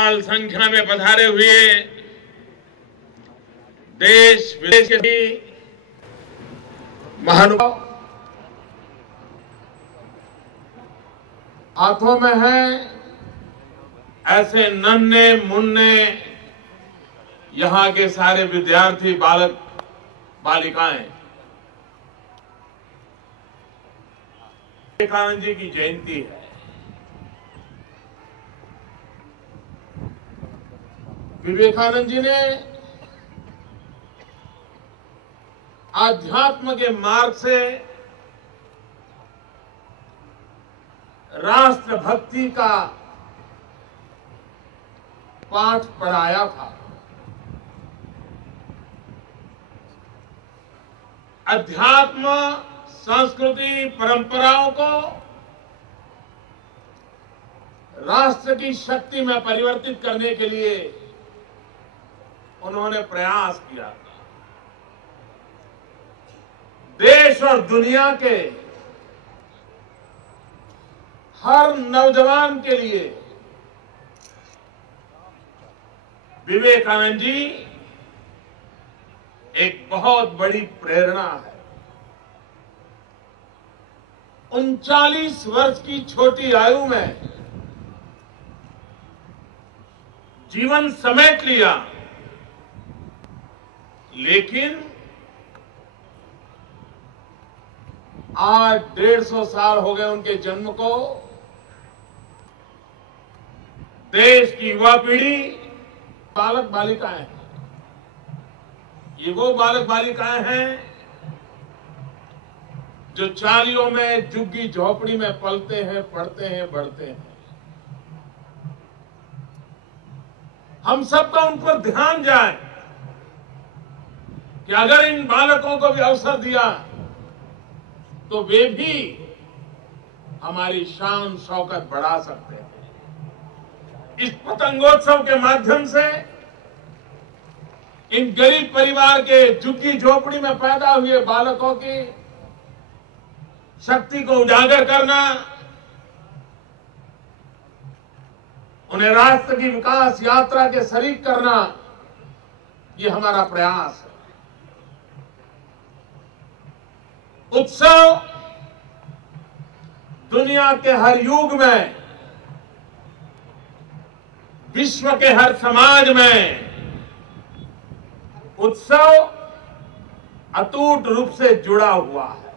विशाल संख्या में पधारे हुए देश विदेश के भी महानुभाव, हाथों में है ऐसे नन्हे मुन्ने यहां के सारे विद्यार्थी बालक बालिकाएं। विवेकानंद जी की जयंती है। विवेकानंद जी ने आध्यात्म के मार्ग से राष्ट्रभक्ति का पाठ पढ़ाया था। अध्यात्म, संस्कृति, परंपराओं को राष्ट्र की शक्ति में परिवर्तित करने के लिए उन्होंने प्रयास किया था। देश और दुनिया के हर नौजवान के लिए विवेकानंद जी एक बहुत बड़ी प्रेरणा है। 39 वर्ष की छोटी आयु में जीवन समेट लिया, लेकिन आज 150 साल हो गए उनके जन्म को। देश की युवा पीढ़ी बालक बालिकाएं हैं। ये वो बालक बालिकाएं हैं जो चालियों में, झुग्गी झोपड़ी में पलते हैं, पढ़ते हैं, बढ़ते हैं। हम सबका उन पर ध्यान जाए कि अगर इन बालकों को भी अवसर दिया तो वे भी हमारी शान शौकत बढ़ा सकते हैं। इस पतंगोत्सव के माध्यम से इन गरीब परिवार के झुग्गी झोपड़ी में पैदा हुए बालकों की शक्ति को उजागर करना, उन्हें राष्ट्र की विकास यात्रा के शरीक करना, ये हमारा प्रयास है। उत्सव दुनिया के हर युग में, विश्व के हर समाज में उत्सव अटूट रूप से जुड़ा हुआ है।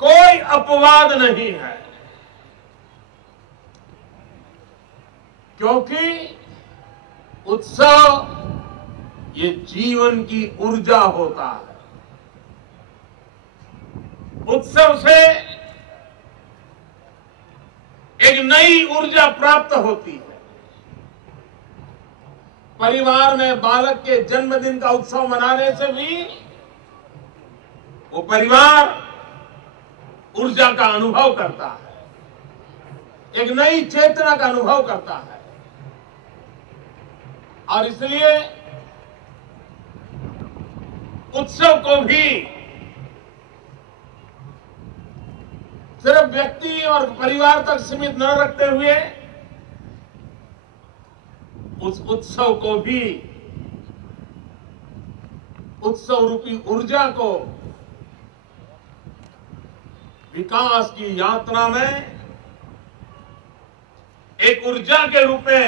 कोई अपवाद नहीं है, क्योंकि उत्सव ये जीवन की ऊर्जा होता है। उत्सव से एक नई ऊर्जा प्राप्त होती है। परिवार में बालक के जन्मदिन का उत्सव मनाने से भी वो परिवार ऊर्जा का अनुभव करता है, एक नई चेतना का अनुभव करता है। और इसलिए उत्सव को भी सिर्फ व्यक्ति और परिवार तक सीमित न रखते हुए उस उत्सव को भी, उत्सव रूपी ऊर्जा को विकास की यात्रा में एक ऊर्जा के रूप में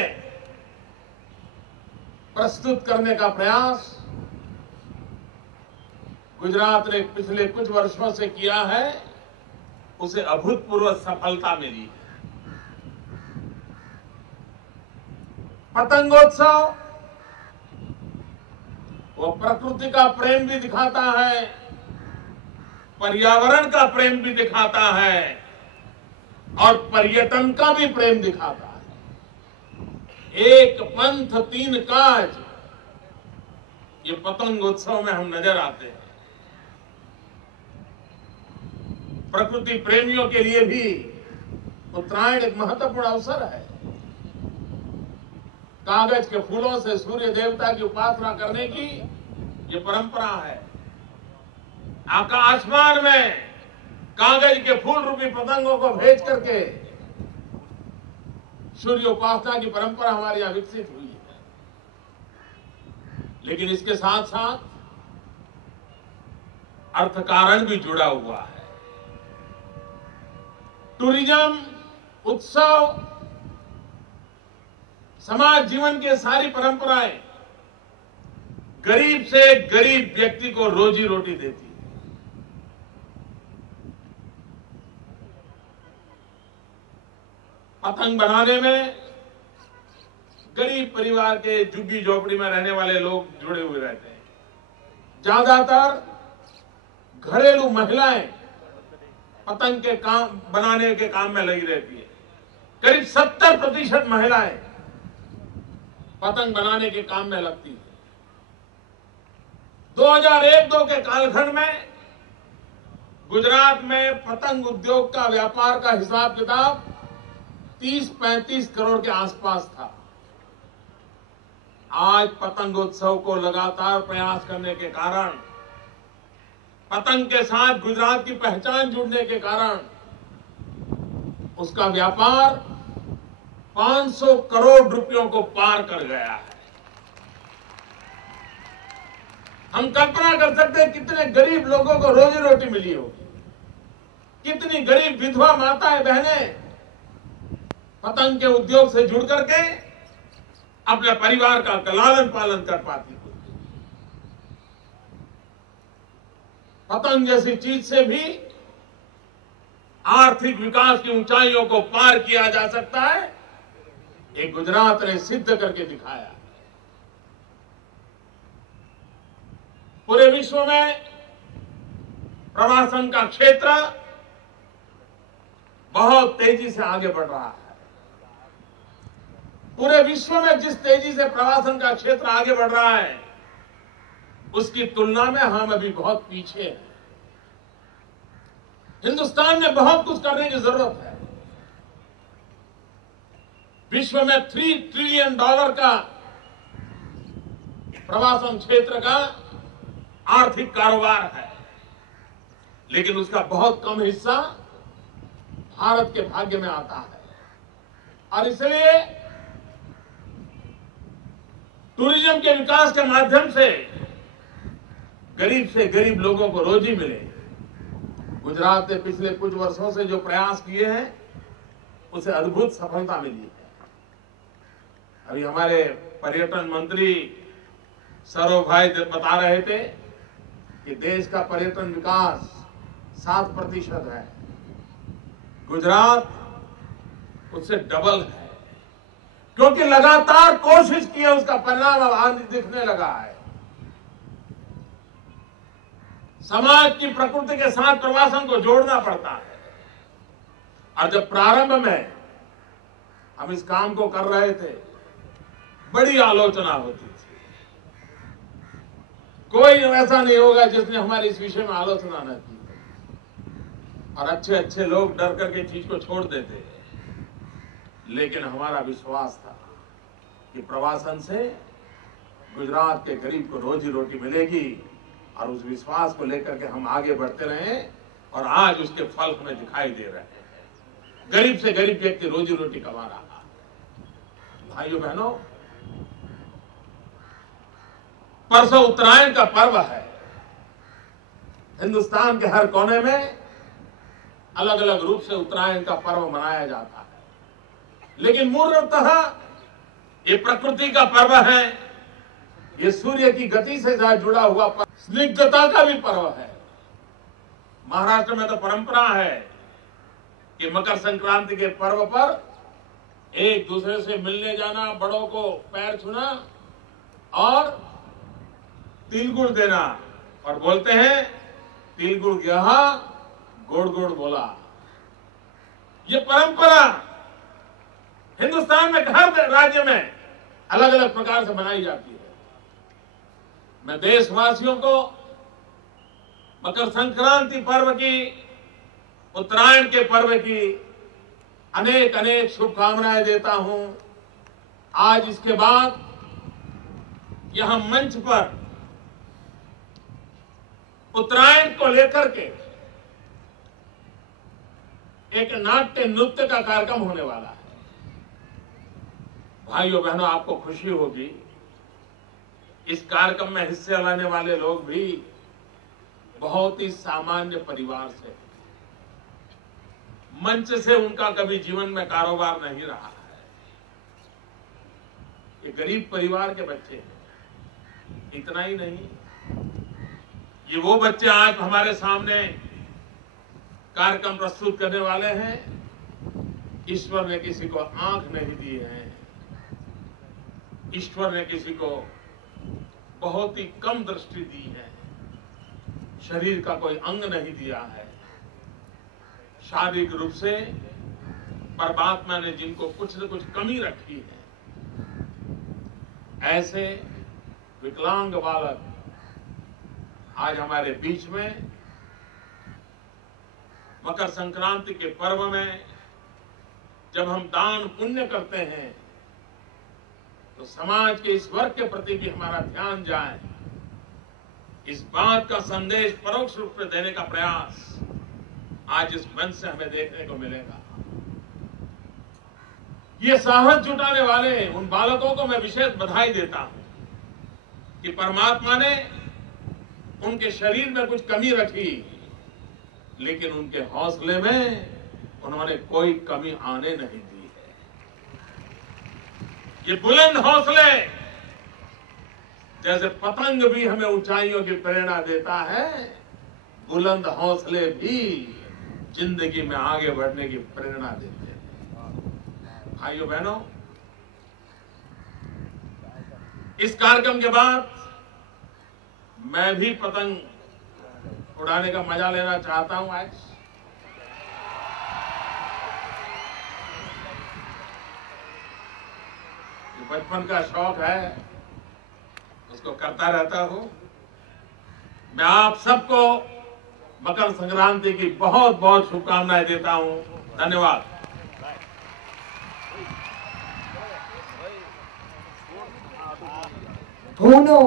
प्रस्तुत करने का प्रयास गुजरात ने पिछले कुछ वर्षों से किया है। उसे अभूतपूर्व सफलता मिली है। पतंगोत्सव वो प्रकृति का प्रेम भी दिखाता है, पर्यावरण का प्रेम भी दिखाता है और पर्यटन का भी प्रेम दिखाता है। एक पंथ तीन काज, ये पतंगोत्सव में हम नजर आते हैं। प्रकृति प्रेमियों के लिए भी उत्तरायण एक महत्वपूर्ण अवसर है। कागज के फूलों से सूर्य देवता की उपासना करने की ये परंपरा है। आकाशमान में कागज के फूल रूपी पतंगों को भेज करके सूर्य उपासना की परंपरा हमारे यहां विकसित हुई है। लेकिन इसके साथ साथ अर्थ कारण भी जुड़ा हुआ है। टूरिज्म, उत्सव, समाज जीवन की सारी परंपराएं गरीब से गरीब व्यक्ति को रोजी रोटी देती है। पतंग बनाने में गरीब परिवार के झुग्गी झोपड़ी में रहने वाले लोग जुड़े हुए रहते हैं। ज्यादातर घरेलू महिलाएं पतंग के काम बनाने के काम में लगी रहती है। करीब 70% महिलाएं पतंग बनाने के काम में लगती है। 2001-2 के कालखंड में गुजरात में पतंग उद्योग का व्यापार का हिसाब किताब 30-35 करोड़ के आसपास था। आज पतंग उत्सव को लगातार प्रयास करने के कारण, पतंग के साथ गुजरात की पहचान जुड़ने के कारण उसका व्यापार 500 करोड़ रुपयों को पार कर गया है। हम कल्पना कर सकते हैं कितने गरीब लोगों को रोजी रोटी मिली होगी, कितनी गरीब विधवा माताएं बहनें पतंग के उद्योग से जुड़ करके अपने परिवार का लालन पालन कर पाती होगी। पतंग जैसी चीज से भी आर्थिक विकास की ऊंचाइयों को पार किया जा सकता है। ये गुजरात ने सिद्ध करके दिखाया। पूरे विश्व में प्रवासन का क्षेत्र बहुत तेजी से आगे बढ़ रहा है। पूरे विश्व में जिस तेजी से प्रवासन का क्षेत्र आगे बढ़ रहा है, उसकी तुलना में हम अभी बहुत पीछे हैं। हिंदुस्तान में बहुत कुछ करने की जरूरत है। विश्व में $3 ट्रिलियन का प्रवासन क्षेत्र का आर्थिक कारोबार है, लेकिन उसका बहुत कम हिस्सा भारत के भाग्य में आता है। और इसलिए टूरिज्म के विकास के माध्यम से गरीब लोगों को रोजी मिले। गुजरात ने पिछले कुछ वर्षों से जो प्रयास किए हैं, उसे अद्भुत सफलता मिली है। अभी हमारे पर्यटन मंत्री सौरभ भाई बता रहे थे कि देश का पर्यटन विकास 7% है, गुजरात उससे डबल है। क्योंकि लगातार कोशिश की है, उसका परिणाम अब आज दिखने लगा है। समाज की प्रकृति के साथ प्रवासन को जोड़ना पड़ता है। और जब प्रारंभ में हम इस काम को कर रहे थे, बड़ी आलोचना होती थी। कोई ऐसा नहीं होगा जिसने हमारे इस विषय में आलोचना न की। और अच्छे अच्छे लोग डर करके चीज को छोड़ देते। लेकिन हमारा विश्वास था कि प्रवासन से गुजरात के गरीब को रोजी रोटी मिलेगी, और उस विश्वास को लेकर के हम आगे बढ़ते रहे, और आज उसके फल हमें दिखाई दे रहे हैं। गरीब से गरीब व्यक्ति रोजी रोटी कमा रहा है। भाइयों बहनों, परसों उत्तरायण का पर्व है। हिंदुस्तान के हर कोने में अलग अलग रूप से उत्तरायण का पर्व मनाया जाता है, लेकिन मूलतः ये प्रकृति का पर्व है। ये सूर्य की गति से जुड़ा हुआ पर्व, स्निग्धता का भी पर्व है। महाराष्ट्र में तो परंपरा है कि मकर संक्रांति के पर्व पर एक दूसरे से मिलने जाना, बड़ों को पैर छूना और तिल गुड़ देना, और बोलते हैं तिल गुड़ गया गुड़ गुड़ बोला। ये परंपरा हिंदुस्तान में हर राज्य में अलग अलग प्रकार से मनाई जाती है। मैं देशवासियों को मकर संक्रांति पर्व की, उत्तरायण के पर्व की अनेक अनेक शुभकामनाएं देता हूं। आज इसके बाद यहां मंच पर उत्तरायण को लेकर के एक नाट्य नृत्य का कार्यक्रम होने वाला है। भाइयों बहनों, आपको खुशी होगी, इस कार्यक्रम में हिस्से लेने वाले लोग भी बहुत ही सामान्य परिवार से, मंच से उनका कभी जीवन में कारोबार नहीं रहा है। ये गरीब परिवार के बच्चे हैं। इतना ही नहीं, ये वो बच्चे आज हमारे सामने कार्यक्रम प्रस्तुत करने वाले हैं। ईश्वर ने किसी को आंख नहीं दी है, ईश्वर ने किसी को बहुत ही कम दृष्टि दी है, शरीर का कोई अंग नहीं दिया है। शारीरिक रूप से परमात्मा ने जिनको कुछ न कुछ कमी रखी है, ऐसे विकलांग बालक आज हमारे बीच में मकर संक्रांति के पर्व में जब हम दान पुण्य करते हैं तो समाज के इस वर्ग के प्रति भी हमारा ध्यान जाए, इस बात का संदेश परोक्ष रूप से देने का प्रयास आज इस मंच से हमें देखने को मिलेगा। ये साहस जुटाने वाले उन बालकों को मैं विशेष बधाई देता हूं कि परमात्मा ने उनके शरीर में कुछ कमी रखी, लेकिन उनके हौसले में उन्होंने कोई कमी आने नहीं दी है। ये बुलंद हौसले, जैसे पतंग भी हमें ऊंचाइयों की प्रेरणा देता है, बुलंद हौसले भी जिंदगी में आगे बढ़ने की प्रेरणा देते हैं। भाइयों बहनों, इस कार्यक्रम के बाद मैं भी पतंग उड़ाने का मजा लेना चाहता हूं। आज बचपन का शौक है, उसको करता रहता हूं। मैं आप सबको मकर संक्रांति की बहुत बहुत शुभकामनाएं देता हूं। धन्यवाद। दोनों